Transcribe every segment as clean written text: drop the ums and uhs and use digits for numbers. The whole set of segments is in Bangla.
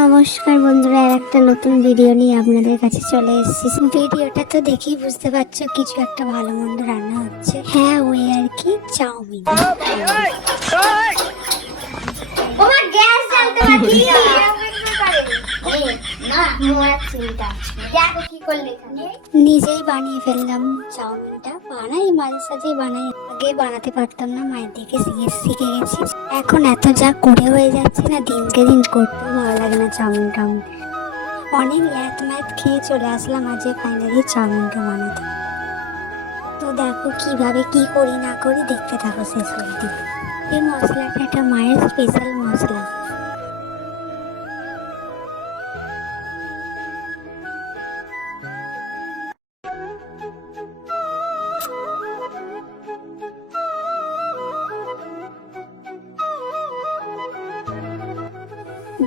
নমস্কার বন্ধুরা, আর একটা নতুন ভিডিও নিয়ে আপনাদের কাছে চলে এসেছি। ভিডিওটা তো দেখেই বুঝতে পারছো কিছু একটা ভালো মন্দ রান্না হচ্ছে। হ্যাঁ, ওই আর কি, চাউমিন। নিজেই বানিয়ে ফেললাম চাউমিনটা। বানাই মাঝে সাঝেই বানাই, আগে বানাতে পারতাম না, মায়ের দিকে শিখে গেছি। এখন এত যা করে হয়ে যাচ্ছে না, দিনকে দিন করতেও ভালো লাগে না চাউমিন টাউমিন। অনেক ল্যাথ ম্যাথ খেয়ে চলে আসলাম আজকে ফাইনালি চাউমিনটা বানাতে। তো দেখো কিভাবে কি করি না করি, দেখতে থাকো শেষ অবধি। এই মশলাটা একটা মায়ের স্পেশাল মশলা।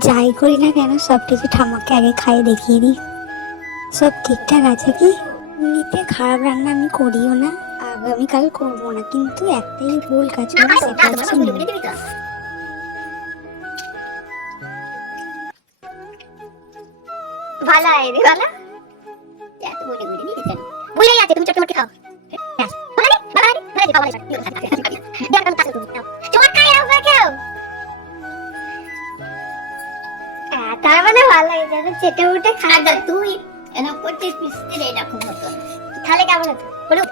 যাই করি না কেন সব কিছু ঠাম্মাকে আগে খাইয়ে দেখিয়ে দিই সব ঠিকঠাক আছে কি। এমনিতে খারাপ রান্না আমি করিও না, আগামীকাল করবো না, কিন্তু একটাই ভুল কাজ করি, সেটা হচ্ছে নুন। ভালো রে ভালো এত বলে বলে দিতে কেন ভুলে যাচ্ছে তুমি চটকে খাও ব্যাস ভালো ভালো ভালো খাও ভালো দেখ আমি কাছে তুমি চট খাই আর ওকে খাও তার মানে ভালো লাগে যেন চেটে উঠে খাওয়া যায়। তুই এরকম করছিস পিছতে এরকম হতো তাহলে কেমন হতো বলো